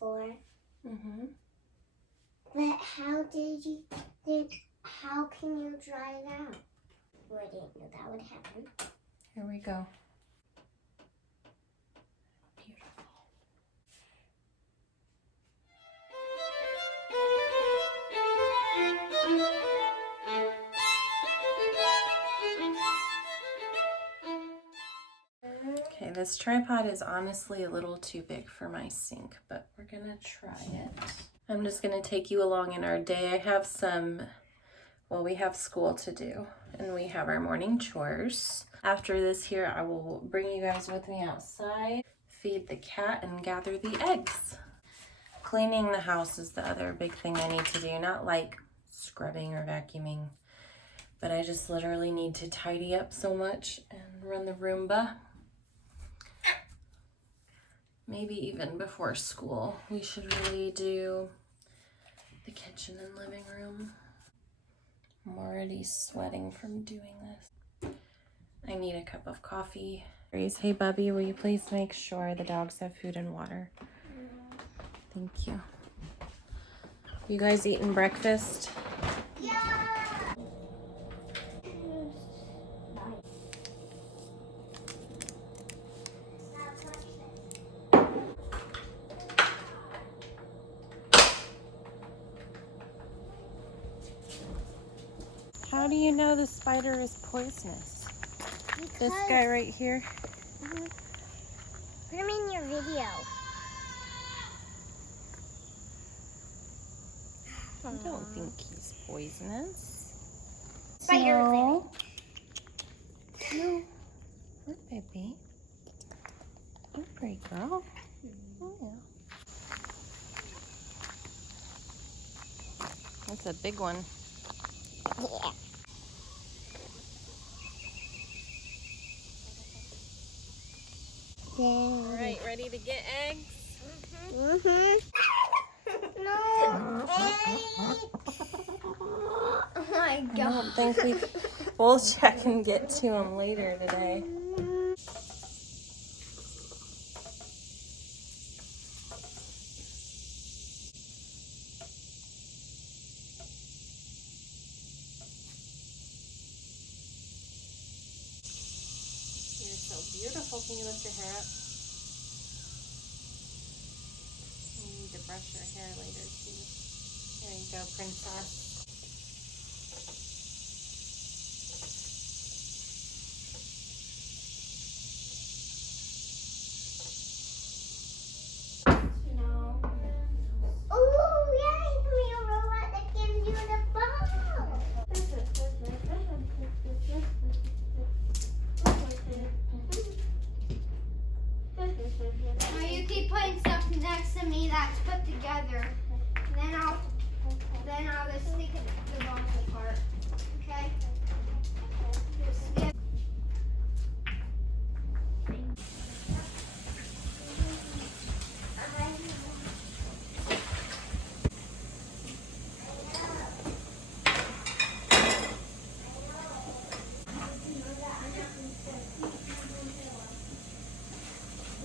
before. Mm-hmm. But how can you dry it out? Well, I didn't know that would happen. Here we go. Beautiful. Okay, this tripod is honestly a little too big for my sink, but we're gonna try it. I'm just gonna take you along in our day. I have we have school to do and we have our morning chores. After this here, I will bring you guys with me outside, feed the cat, and gather the eggs. Cleaning the house is the other big thing I need to do, not like scrubbing or vacuuming, but I just literally need to tidy up so much and run the Roomba. Maybe even before school, we should really do the kitchen and living room. I'm already sweating from doing this. I need a cup of coffee. Hey, Bubby, will you please make sure the dogs have food and water? Thank you. You guys eating breakfast? Yeah! How do you know the spider is poisonous? This guy right here? Put him in your video. I don't think he's poisonous. Spider No. No. Poor baby. You're a great girl. Oh, yeah. That's a big one. Yeah. All right, ready to get eggs? No, oh my I god. don't think we'll check and get to them later today. You're so beautiful. Can you lift your hair up? You need to brush your hair later too. There you go, princess. No. Oh, yeah, you can be a robot that gives you the ball. Now you keep putting stuff next to me that's put together. Then I'll just stick the bones apart. Okay? Just get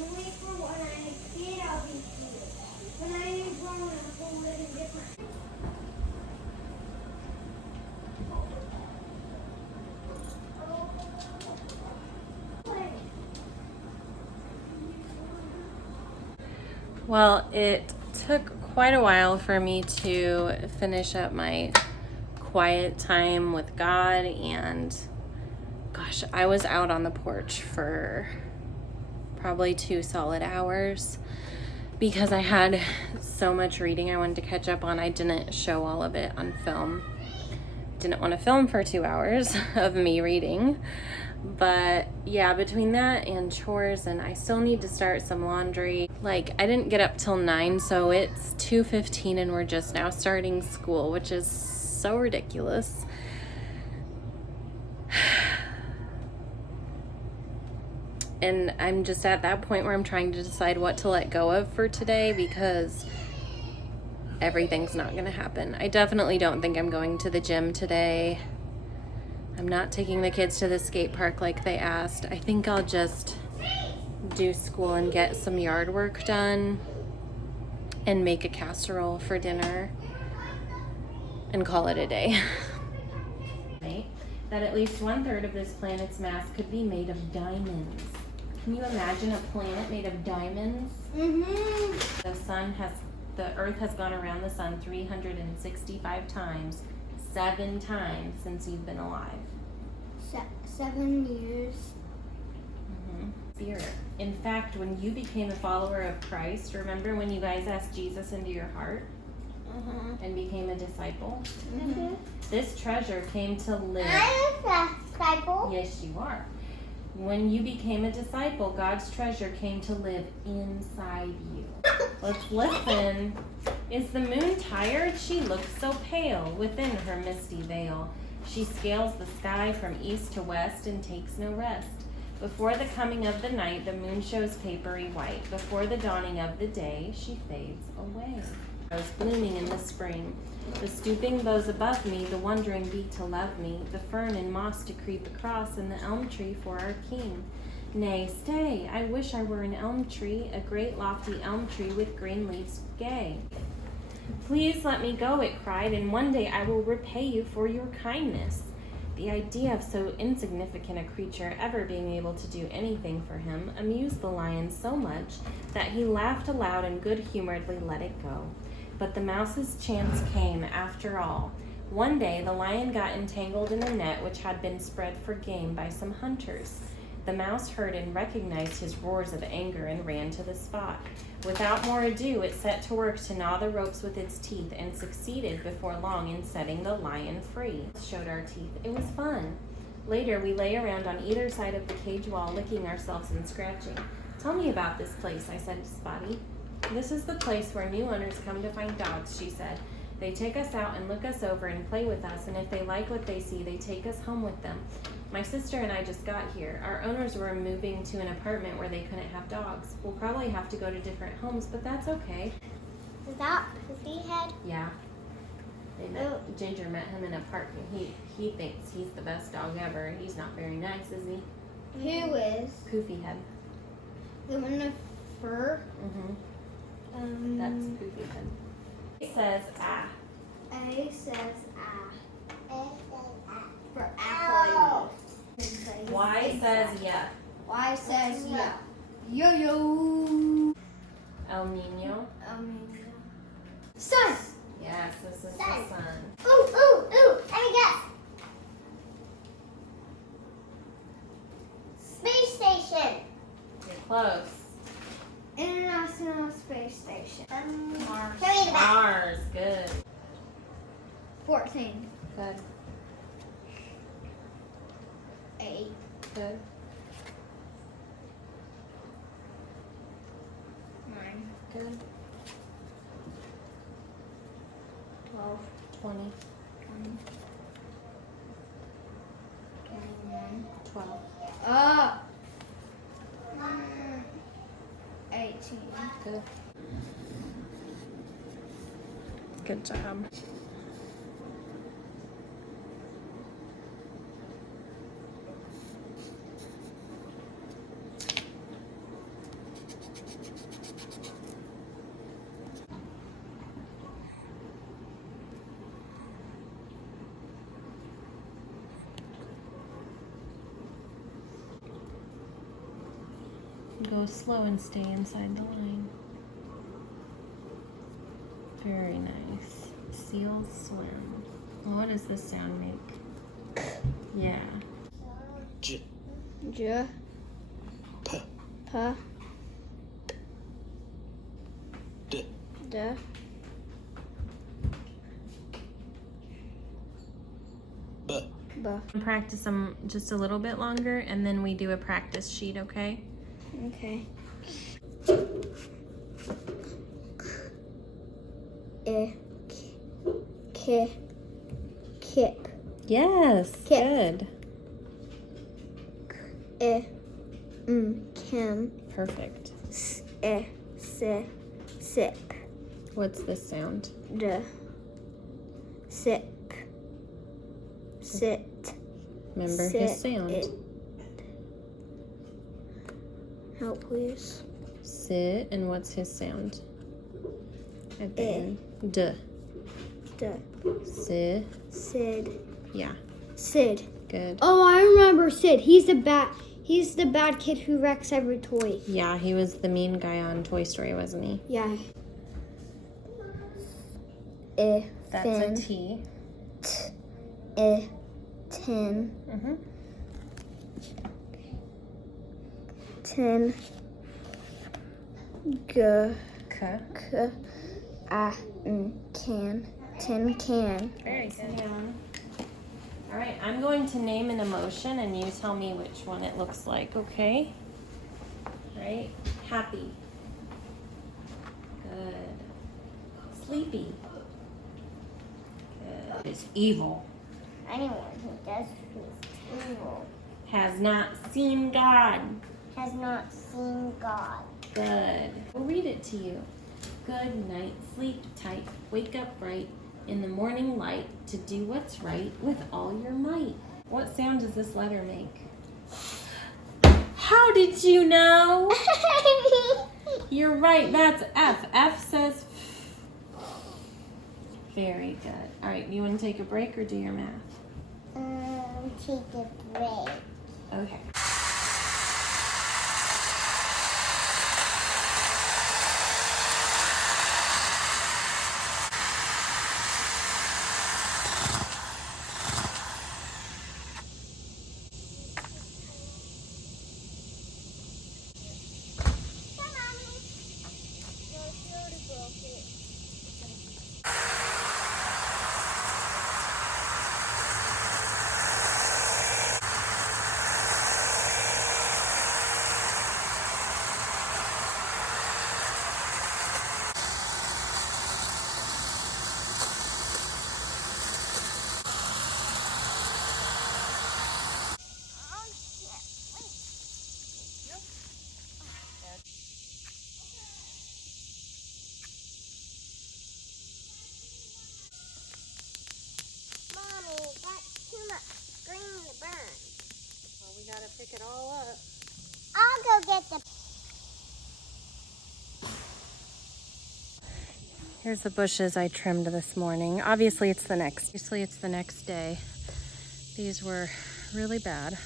only for when I'm a kid, I'll be cute. When I'm grown, I'm living different. Well, it took quite a while for me to finish up my quiet time with God, and gosh, I was out on the porch for probably 2 solid hours because I had so much reading I wanted to catch up on. I didn't show all of it on film. Didn't want to film for 2 hours of me reading. But yeah, between that and chores, and I still need to start some laundry. Like, I didn't get up till 9, so it's 2:15 and we're just now starting school, which is so ridiculous. And I'm just at that point where I'm trying to decide what to let go of for today because everything's not gonna happen. I definitely don't think I'm going to the gym today. I'm not taking the kids to the skate park like they asked. I think I'll just do school and get some yard work done and make a casserole for dinner and call it a day. That at least 1/3 of this planet's mass could be made of diamonds. Can you imagine a planet made of diamonds? The Earth has gone around the sun 365 times, 7 times since you've been alive. 7 years. Spirit. In fact, when you became a follower of Christ, remember when you guys asked Jesus into your heart and became a disciple? This treasure came to live. I'm a disciple. Yes, you are. When you became a disciple, God's treasure came to live inside you. Let's listen. Is the moon tired? She looks so pale within her misty veil. She scales the sky from east to west and takes no rest. Before the coming of the night, the moon shows papery white. Before the dawning of the day, she fades away. Rose blooming in the spring. The stooping boughs above me, the wondering bee to love me, the fern and moss to creep across, and the elm tree for our king. Nay, stay, I wish I were an elm tree, a great lofty elm tree with green leaves gay. Please let me go, it cried, and one day I will repay you for your kindness. The idea of so insignificant a creature ever being able to do anything for him amused the lion so much that he laughed aloud and good-humoredly let it go. But the mouse's chance came after all. One day the lion got entangled in a net which had been spread for game by some hunters. The mouse heard and recognized his roars of anger and ran to the spot. Without more ado, it set to work to gnaw the ropes with its teeth and succeeded before long in setting the lion free. Showed our teeth. It was fun. Later, we lay around on either side of the cage wall, licking ourselves and scratching. Tell me about this place, I said to Spotty. This is the place where new owners come to find dogs, she said. They take us out and look us over and play with us, and if they like what they see, they take us home with them. My sister and I just got here. Our owners were moving to an apartment where they couldn't have dogs. We'll probably have to go to different homes, but that's okay. Is that Pussy Head? Yeah. Ginger met him in a park, and he thinks he's the best dog ever. He's not very nice, is he? Who is? Poofy Head. The one with fur? That's Poofy Head. It says ah. A says ah. A says ah. For apple. Y says yeah. Y says yeah. Yo-yo. El Nino. Sun. Yes, this is the sun. Ooh. Let me guess. Space station. You're close. International Space Station. Mars. Mars. Good. 14. Good. 8. Good. 9. Good. 12. 20. 21. 12. 18. Good. Good job. Go slow and stay inside the line. Very nice. Seals swim. What does this sound make? Yeah. J. J. P. P. D. D. B. B. Practice them just a little bit longer and then we do a practice sheet, okay? Okay. Kip. Yes. Kip. Good. Kim. Perfect. Sip. What's this sound? D. Sip. Sit. Remember his sound. Help, please. Sit, and what's his sound? at the end. D. Sid. Sid. Yeah. Sid. Good. Oh, I remember Sid. He's the bad kid who wrecks every toy. Yeah, he was the mean guy on Toy Story, wasn't he? Yeah. That's fin. a T. Tin. Mm-hmm. Tin. K. Can. Tin can. Very good. All right, I'm going to name an emotion and you tell me which one it looks like, okay? Right? Happy. Good. Sleepy. Good. It's evil. Anyone who does is evil. Has not seen God. Has not seen God. Good. We'll read it to you. Good night, sleep tight, wake up bright, in the morning light, to do what's right with all your might. What sound does this letter make? How did you know? You're right, that's F. F says very good. All right, you want to take a break or do your math? Take a break. Okay. Mommy, that's too much green to burn. Well, we gotta pick it all up. I'll go get the... Here's the bushes I trimmed this morning. Obviously it's the next day. These were really bad.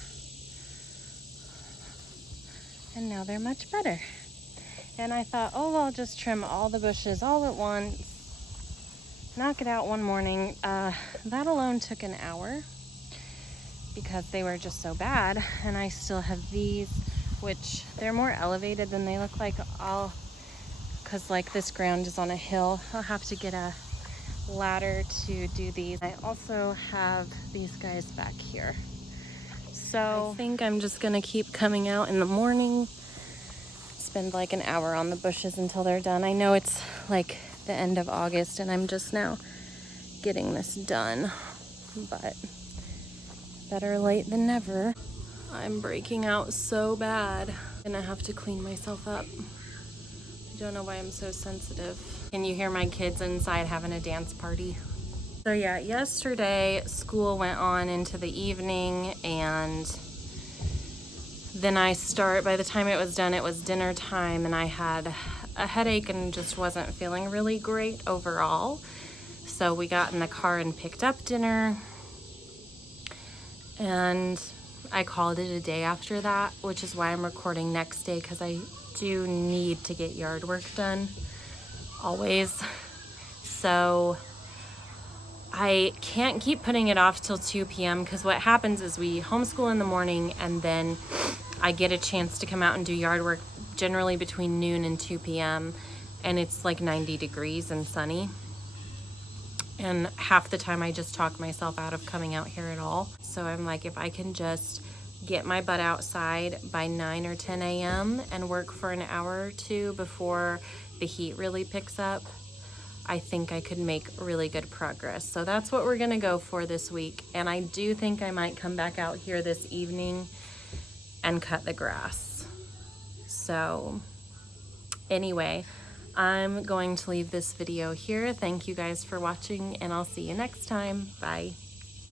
And now they're much better. And I thought, oh, I'll just trim all the bushes all at once. Knock it out one morning. That alone took an hour because they were just so bad. And I still have these, which they're more elevated than they look like. Because like this ground is on a hill, I'll have to get a ladder to do these. I also have these guys back here. So I think I'm just gonna keep coming out in the morning, spend like an hour on the bushes until they're done. I know it's like the end of August and I'm just now getting this done, but better late than never. I'm breaking out so bad. I'm gonna have to clean myself up. I don't know why I'm so sensitive. Can you hear my kids inside having a dance party? So yeah, yesterday school went on into the evening and then by the time it was done, it was dinner time and I had a headache and just wasn't feeling really great overall. So we got in the car and picked up dinner and I called it a day after that, which is why I'm recording next day because I do need to get yard work done, always. So I can't keep putting it off till 2 p.m. because what happens is we homeschool in the morning and then I get a chance to come out and do yard work generally between noon and 2 p.m. and it's like 90 degrees and sunny. And half the time I just talk myself out of coming out here at all. So I'm like, if I can just get my butt outside by 9 or 10 a.m. and work for an hour or two before the heat really picks up, I think I could make really good progress. So that's what we're gonna go for this week. And I do think I might come back out here this evening and cut the grass. So anyway, I'm going to leave this video here. Thank you guys for watching and I'll see you next time. Bye.